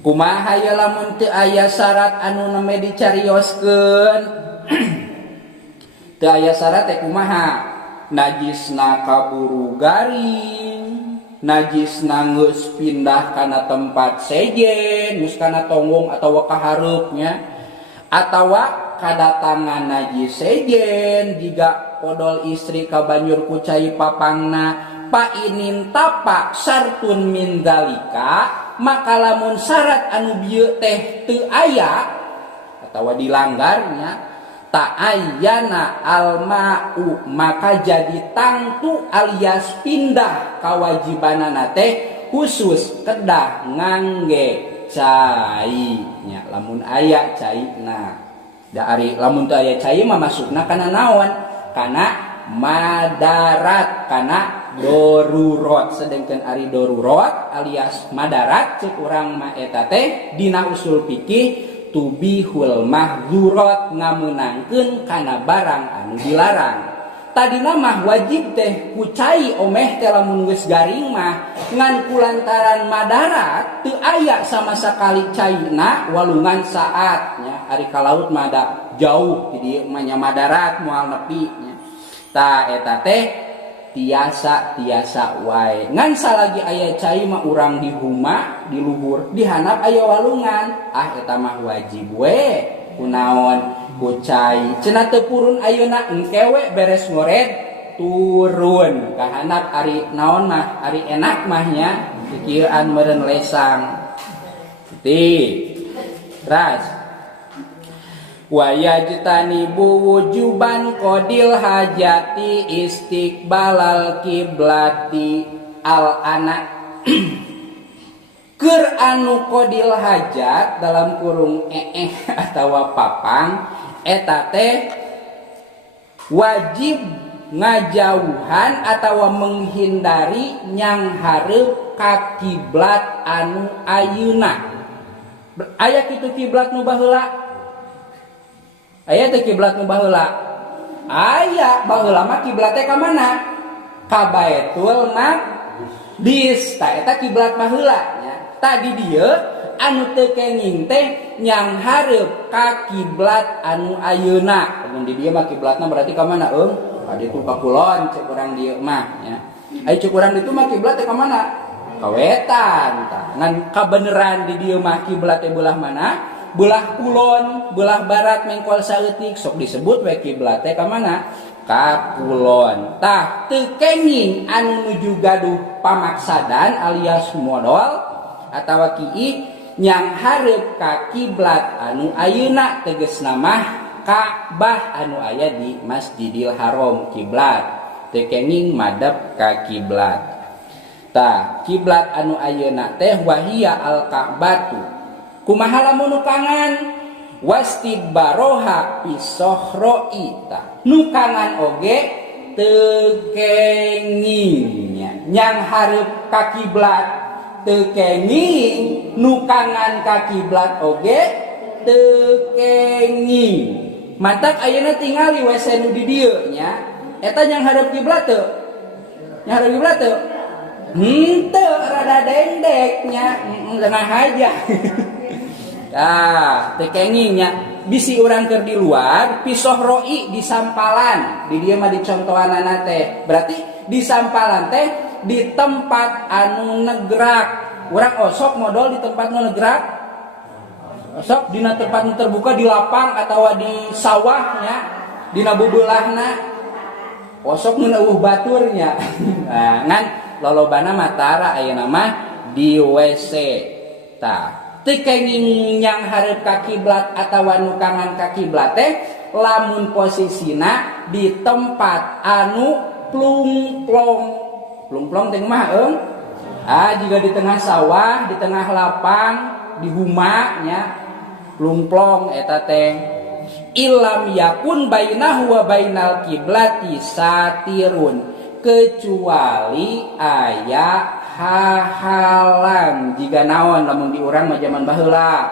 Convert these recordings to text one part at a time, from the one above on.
Kumaha ye lamun teu aya syarat anu neme dicarioskeun? Teu aya syarat teh kumaha? Najisna kaburu garing, najisna geus pindah kana tempat sejen, geus kana tonggong atawa ka hareupnya, atawa kadatangan najis sejen jiga podol istri ka banjur ku cai papangna pa inin tapa sartun min dalika, maka lamun syarat anu bieu teh teu aya atawa dilanggarnya ta ayyana alma'u, maka jadi tangtu alias pindah kawajibanana teh khusus kedah ngangge cai nya. Lamun aya caina da ari lamun teu aya cai mah masukna kana naon? Kana madarat, kana darurat. Sedengkeun ari darurat alias madarat ceuk urang mah eta teh dina usul fikih tubihul mahzurat, ngameunangkeun kana barang anu dilarang. Tadina mah wajib teh ku cai omeh teh lamun geus garing mah ngan kulantaran madarat teu aya sama sakali caina walungan saatnya. Ari ka laut mah da jauh di dieu mah nya madarat moal nepi nya. Tah eta teh tiasa wae. Ngan salagi aya cai mah urang di huma di luhur dihandap aya walungan, eta mah wajib we kunaon ku cai. Cenah teu purun ayeuna engke we beres ngored turun ka handap ari naon mah ari enak mah nya pikiran meureun lesang. Ras wa yajtanibu wujuban qadil hajati istiqbalal kiblati al anak keur anu qadil hajat dalam kurung atawa papang eta teh wajib ngajauhan atawa menghindari nyang hareup ka kiblat anu ayeuna. Aya kitu kiblat nu baheula? Aya teh kiblat nu baheula? Aya, baheula mah kiblat teh ka mana? Ka Baitul Maqdis. Tah eta kiblat baheula nya. Tah di dieu anu teu kenging teh nyang hareup ka kiblat anu ayeuna. Mun di dieu mah kiblatna berarti ka mana, Eung? Ka ditu ka kulon ceuk urang dieu mah nya. Ai ceuk urang ditu mah kiblat teh ka mana? Ka wetan. Tah ngan kabeneran di dieu mah kiblat teh beulah mana? Belah kulon, belah barat mengkol saeutik sok disebut we kiblat teh ka mana? Ka kulon. Tah teu kenging anu nuju gaduh pamaksadan alias modal atawa kieu nyang hareup ka kiblat anu ayeuna tegasna mah Ka'bah anu aya di Masjidil Haram kiblat. Teu kenging madep ka kiblat. Tah kiblat anu ayeuna teh wahia al-Ka'batu. Kumaha lamun nukangan wastidbaroha pisohroi, nukangan oge teu kengingnya nyang hareup ka kiblat teu kenging, nukangan ka kiblat oge teu kenging. Matak ayeuna tingali we nu di dieu nya eta nyang hareup kiblat teu? Nyang hareup kiblat teu? Henteu rada dendek nya, lengah aja. Teh kengingnya bisi urang keur di luar pisohroi di sampalan di dieu mah dicontohanana teh berarti di sampalan teh di tempat anu negrak. Urang osok modal di tempat nu negrak, osok dina tempat nu terbuka di lapang atawa di sawahnya dina bebeulahna osok mun eueuh baturnya. Nah, ngan lolobana matara ayeuna mah di WC. Tah teu kenging nyang hareup ka kiblat atawa nukangan ka kiblat teh lamun posisina di tempat anu plung-plong. Plung-plong teh mah eung? Jika di tengah sawah, di tengah lapang, di huma nya plung-plong eta teh ilam yakun bainahu wa bainal kiblati satirun, kecuali aya hahalan. Jika naon lamun di urang mah zaman baheula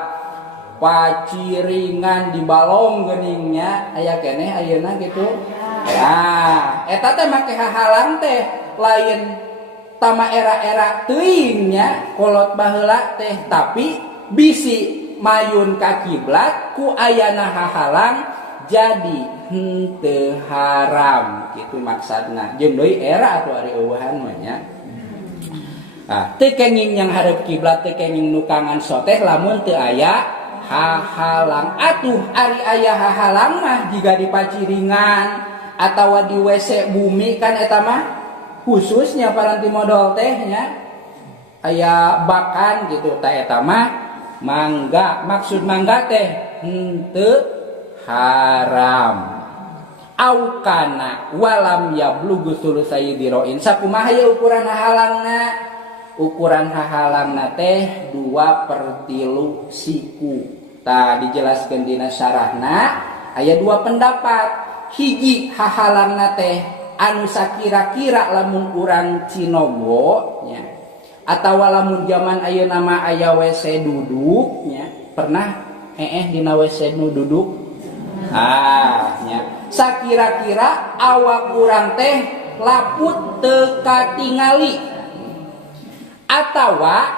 paciringan di balong geuningnya aya keneh ayeuna gitu. Nah, eta teh make hahalan teh lain tama era-era teuing nya kolot baheula teh, tapi bisi mayun ka kiblat ku ayana hahalang jadi henteu haram kitu maksudna jeung deui era atuh ari eueuhan mah nya. Teu kenging yang hareup kiblat teu kenging nukangan soteh lamun teu aya hahalang. Atuh ari aya hahalang mah jiga di paciringan atawa di WC bumi kan eta mah khususnya paranti modal teh nya aya bakan gitu tah eta mah mangga. Maksud mangga teh henteu haram. Au kana walam yablughu sulusai diroin. Sakumaha ya ukuran hahalangna? Ukuran hahalangna teh 2/3 siku. Tah dijelaskeun dina syarahna aya 2 pendapat. Hiji hahalangna teh anu sakira-kira lamun urang Cinogo nya atawa lamun zaman ayeuna mah aya WC duduk nya. Pernah dina WC nu duduk? Nya sakira-kira awak urang teh laput teu katingali atawa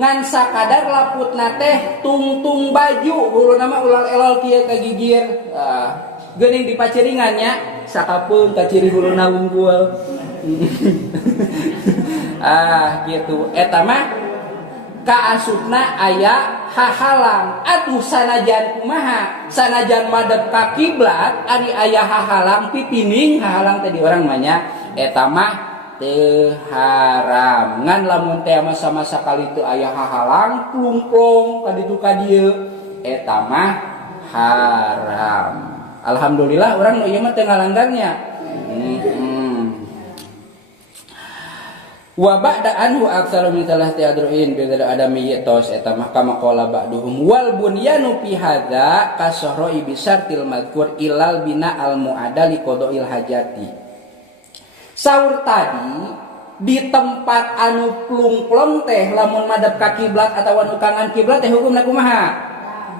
ngan sakadar laputna teh tungtung baju hulu nama ulang elol kieu kagigir geuning di paciringan nya sakapeung ka ciri huluna unggul. Gitu eta mah kaasupna aya hahalang. Atuh sanajan kumaha sanajan madep ka kiblat ari aya hahalang pipining hahalang teh di urang mah nya eta mah teu haram. Ngan lamun teh masa-masa kali teu aya hahalang plumplong ka ditu ka dieu eta mah haram. Alhamdulillah urang nu ieu mah teu ngalanggarnya. Wa ba'da anhu aktsaru min salahati adru'in bi dzal adami yatos eta mah kama qala ba'duhum wal bunyanu fi hadza kasahra'i bi syartil madhkur ilal bina al mu'adali qada'il hajati. Saur tadi di tempat anu plung-plong teh lamun madep ka kiblat atawa nukangan kiblat teh hukumna kumaha?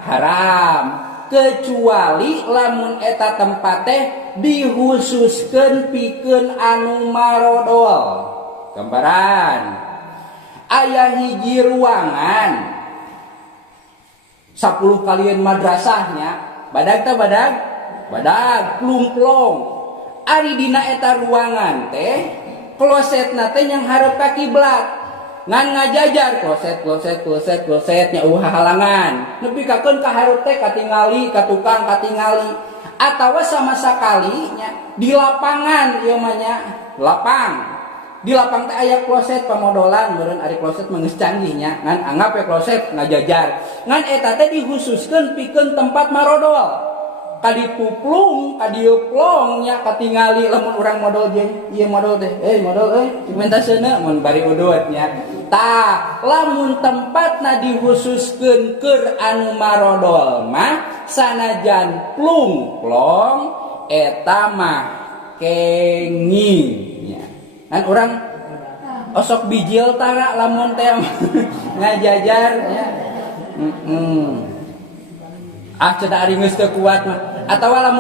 Haram. Kecuali lamun eta tempat teh dihususkeun pikeun anu marodol. Gambaran aya hiji ruangan 10 kalian madrasahnya badag teh badag plung-plong ari dina eta ruangan teh klosetna teh yang hareup ka kiblat ngan ngajajar klosetnya halangan nepi kakeun ka hareup teh katingali ka tukang katingali atawa sama sakali nya di lapangan ieu mah nya lapang di lapang teh aya kloset pamodolan meureun ari kloset mah geus canggih nya ngan anggap we kloset ngajajar ngan eta teh dihususkeun pikeun tempat marodol ka ditu plung ka dieu plong nya katingali lamun urang modal jeung ieu modal teh modal pigmentaseuna mun bari udut nya tah lamun tempatna dihususkeun keur anu marodol mah sanajan plung plong eta mah kenging nya kan orang osok bijil tara lamun teh ngajajar ya. Cenah ari geus teu kuat mah atawa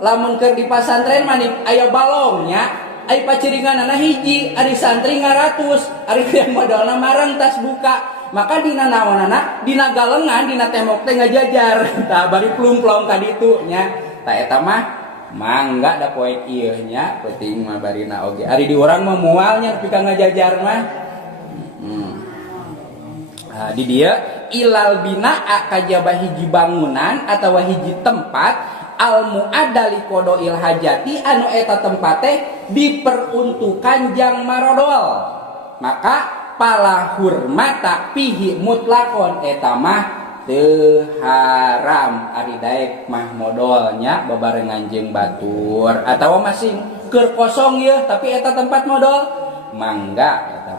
lamun keur di pasantren mah aya balong nya aya paciringanna hiji ari santri 200 ari yang modalna marang tas buka maka dina naonana dina galengan dina tembok teh ngajajar tah bari plung-plong ka ditu nya tah eta mah mangga da poek ieu nya penting mah barina oge ari di urang mah moal nya nepi ka ngajajar mah di dieu ilal bina kajaba hiji bangunan atawa hiji tempat al mu'addali qadail hajati anu eta tempat teh diperuntukan jang marodol maka pala hurmata pihi mutlaqon eta mah teu haram ari daek mah modalnya babarengan jeung batur atawa masih keur kosong ya tapi eta tempat modal mangga eta